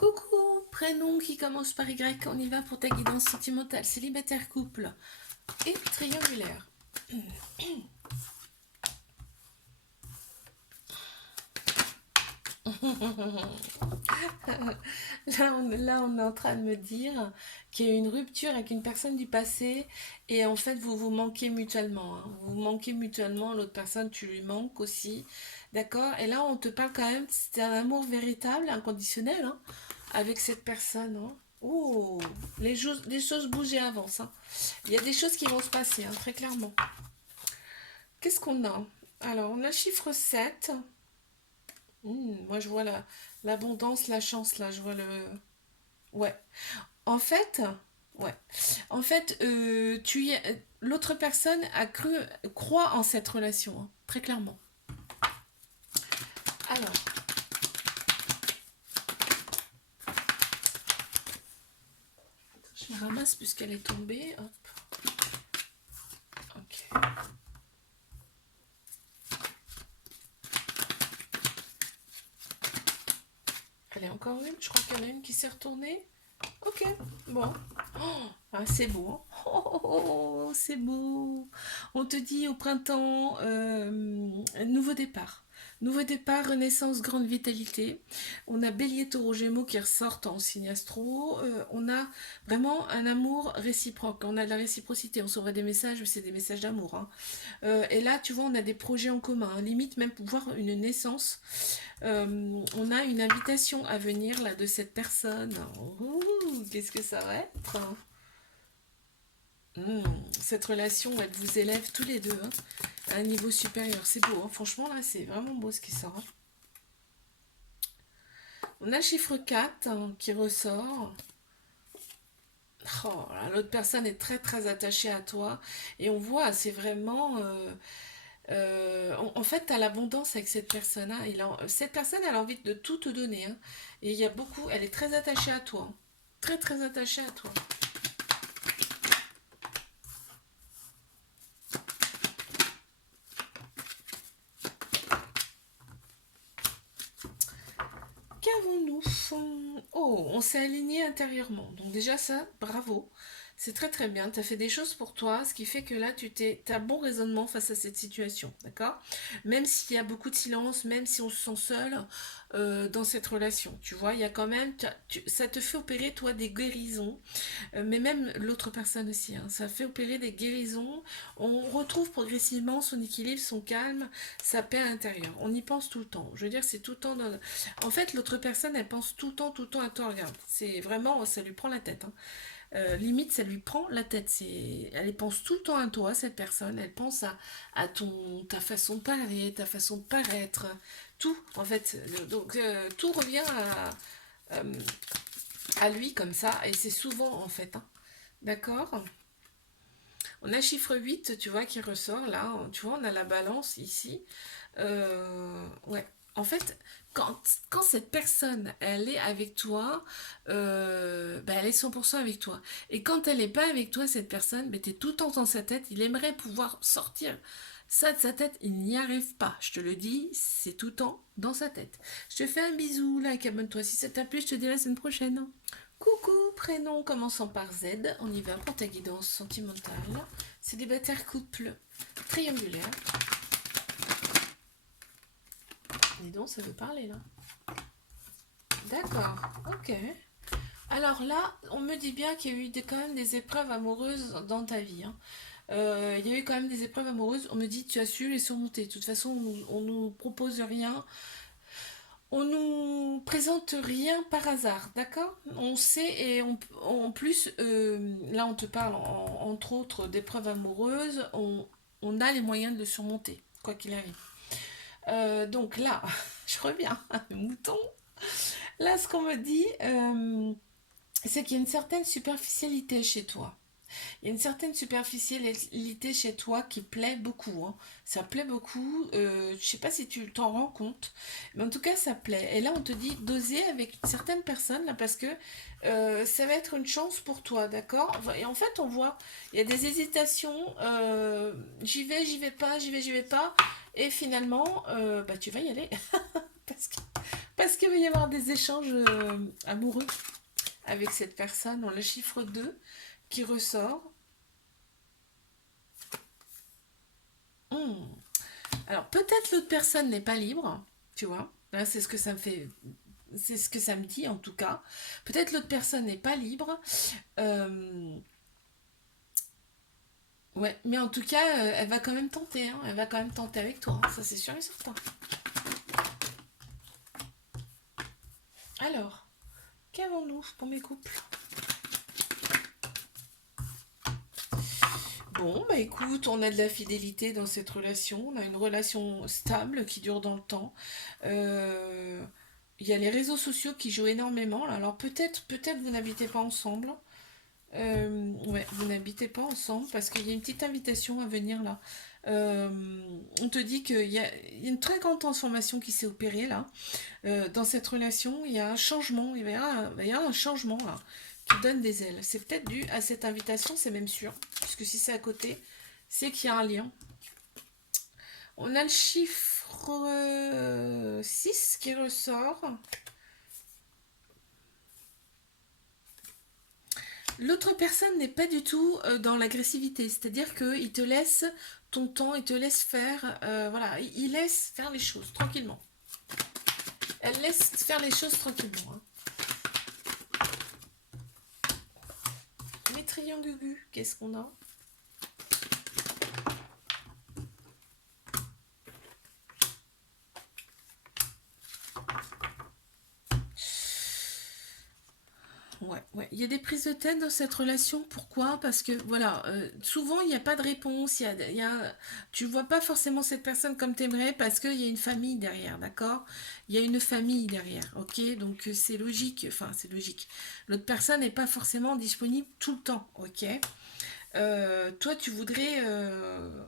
Coucou, prénom qui commence par Y, on y va pour ta guidance sentimentale, célibataire, couple et triangulaire. Là, on est en train de me dire qu'il y a eu une rupture avec une personne du passé et en fait, vous vous manquez mutuellement, hein. Vous vous manquez mutuellement, l'autre personne, tu lui manques aussi. D'accord? Et là, on te parle quand même, c'était un amour véritable, inconditionnel, hein, avec cette personne, hein. Oh, les choses bougent et avancent, hein. Il y a des choses qui vont se passer, hein, très clairement. Qu'est-ce qu'on a? Alors, on a le chiffre 7. Moi, je vois l'abondance, la chance, là. Je vois le... Ouais. En fait, ouais. En fait, l'autre personne croit en cette relation, hein, très clairement. Alors, je la ramasse puisqu'elle est tombée. Hop. Ok. Elle est encore une. Je crois qu'il y en a une qui s'est retournée. Ok. Bon. Oh, ah, c'est beau, hein. C'est beau. On te dit au printemps, nouveau départ. Nouveau départ, renaissance, grande vitalité. On a Bélier, Taureau, Gémeaux qui ressortent en signe astro. On a vraiment un amour réciproque. On a de la réciprocité. On s'envoie des messages, mais c'est des messages d'amour, hein. Et là, tu vois, on a des projets en commun, hein. Limite même pour voir une naissance. On a une invitation à venir là de cette personne. Ouh, qu'est-ce que ça va être? Hmm, cette relation, elle vous élève tous les deux, hein, à un niveau supérieur. C'est beau, hein. Franchement, là, c'est vraiment beau ce qui sort, hein. On a le chiffre 4 hein, qui ressort. Oh, l'autre personne est très très attachée à toi. Et on voit, c'est vraiment... en fait, tu as l'abondance avec cette personne, hein. Cette personne, elle a envie de tout te donner, hein. Et il y a beaucoup... Elle est très attachée à toi, hein. Très très attachée à toi. Qu'avons-nous? Oh, on s'est aligné intérieurement. Donc déjà ça, bravo. C'est très très bien. Tu as fait des choses pour toi, ce qui fait que là, t'as bon raisonnement face à cette situation. D'accord? Même s'il y a beaucoup de silence, même si on se sent seul dans cette relation. Tu vois, il y a quand même... ça te fait opérer, toi, des guérisons. Mais même l'autre personne aussi, hein, ça fait opérer des guérisons. On retrouve progressivement son équilibre, son calme, sa paix intérieure. On y pense tout le temps. Je veux dire, c'est tout le temps dans... En fait, l'autre personne, elle pense tout le temps à toi. Regarde, c'est vraiment, ça lui prend la tête, hein. Limite, ça lui prend la tête. Elle pense tout le temps à toi, cette personne. Elle pense à ta façon de parler, ta façon de paraître, tout, en fait. Donc, tout revient euh, à lui comme ça, et c'est souvent, en fait, hein. D'accord? On a chiffre 8 tu vois, qui ressort là. Tu vois, on a la balance ici. Ouais. En fait, quand cette personne, elle est avec toi, bah, elle est 100% avec toi. Et quand elle n'est pas avec toi, cette personne, bah, tu es tout le temps dans sa tête. Il aimerait pouvoir sortir ça de sa tête. Il n'y arrive pas. Je te le dis, c'est tout le temps dans sa tête. Je te fais un bisou, là, abonne-toi. Si ça t'a plu, je te dis à la semaine prochaine. Coucou, prénom commençant par Z, on y va pour ta guidance sentimentale. Célibataire, couple, triangulaire. Dis donc, ça veut parler là. D'accord, ok. Alors là, on me dit bien qu'il y a eu quand même des épreuves amoureuses dans ta vie, hein. Il y a eu quand même des épreuves amoureuses. On me dit que tu as su les surmonter. De toute façon, on nous propose rien. On nous présente rien par hasard, d'accord? On sait et en plus, là on te parle entre autres d'épreuves amoureuses, on a les moyens de le surmonter, quoi qu'il arrive. Donc là, je reviens à mes moutons. Là, ce qu'on me dit, c'est qu'il y a une certaine superficialité chez toi. Il y a une certaine superficialité chez toi qui plaît beaucoup, hein. Ça plaît beaucoup. Je sais pas si tu t'en rends compte, mais en tout cas, ça plaît. Et là, on te dit d'oser avec certaines personnes, là, parce que ça va être une chance pour toi, d'accord? Et en fait, on voit, il y a des hésitations. J'y vais pas, j'y vais pas. Et finalement, bah, tu vas y aller. parce que, Parce qu'il va y avoir des échanges amoureux avec cette personne. On a le chiffre 2 qui ressort. Hmm. Alors peut-être l'autre personne n'est pas libre, tu vois. Là, c'est ce que ça me fait. C'est ce que ça me dit en tout cas. Peut-être l'autre personne n'est pas libre. Euh, ouais, mais en tout cas, elle va quand même tenter. Hein. Elle va quand même tenter avec toi. Hein. Ça, c'est sûr et certain. Alors, qu'avons-nous pour mes couples? Bon, bah écoute, on a de la fidélité dans cette relation, on a une relation stable qui dure dans le temps. Euh, Il y a les réseaux sociaux qui jouent énormément. Là. Alors peut-être vous n'habitez pas ensemble. Ouais, vous n'habitez pas ensemble parce qu'il y a une petite invitation à venir là. Euh, on te dit qu'il y a une très grande transformation qui s'est opérée là. Dans cette relation, il y a un changement, il va y avoir un changement là, qui donne des ailes. C'est peut-être dû à cette invitation, c'est même sûr, puisque si c'est à côté, c'est qu'il y a un lien. On a le chiffre 6 qui ressort. L'autre personne n'est pas du tout dans l'agressivité, c'est-à-dire qu'il te laisse ton temps, il te laisse faire, voilà, il laisse faire les choses tranquillement. Elle laisse faire les choses tranquillement. Hein. Les triangugus, qu'est-ce qu'on a? Ouais, ouais. Il y a des prises de tête dans cette relation. Pourquoi? Parce que, voilà, souvent, il n'y a pas de réponse. Tu vois pas forcément cette personne comme t'aimerais parce qu'il y a une famille derrière, d'accord? Il y a une famille derrière, ok? Donc, c'est logique. Enfin, c'est logique. L'autre personne n'est pas forcément disponible tout le temps, ok? Toi, tu voudrais,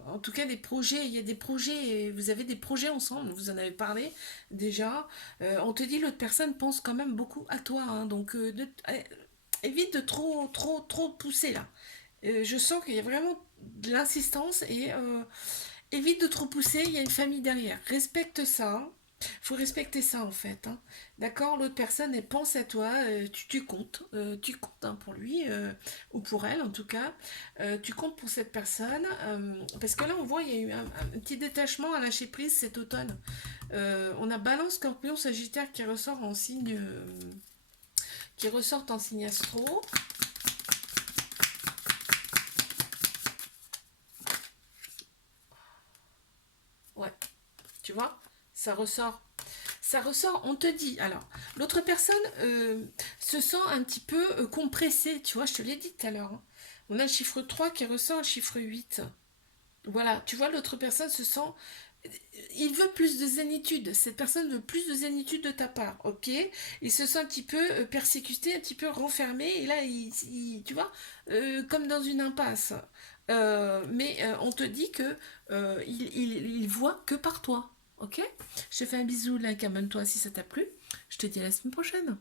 en tout cas, des projets. Il y a des projets, et vous avez des projets ensemble. Vous en avez parlé déjà. On te dit l'autre personne pense quand même beaucoup à toi. Hein, donc, évite de trop pousser là. Je sens qu'il y a vraiment de l'insistance et évite de trop pousser. Il y a une famille derrière. Respecte ça. Hein. Faut respecter ça en fait. Hein. D'accord. L'autre personne elle pense à toi. Tu comptes hein, pour lui ou pour elle en tout cas. Tu comptes pour cette personne parce que là on voit il y a eu un petit détachement à lâcher prise cet automne. On a Balance, Scorpion, Sagittaire qui ressortent en signe astro. Ouais, tu vois, ça ressort. Ça ressort, on te dit. Alors, l'autre personne se sent un petit peu compressée, tu vois, je te l'ai dit tout à l'heure. Hein. On a le chiffre 3 qui ressort le chiffre 8. Voilà, tu vois, l'autre personne se sent. Il veut plus de zénitude. Cette personne veut plus de zénitude de ta part, ok? Il se sent un petit peu persécuté, un petit peu renfermé, et là, tu vois, comme dans une impasse. Mais on te dit que il voit que par toi, ok? Je te fais un bisou, like, abonne-toi si ça t'a plu. Je te dis à la semaine prochaine.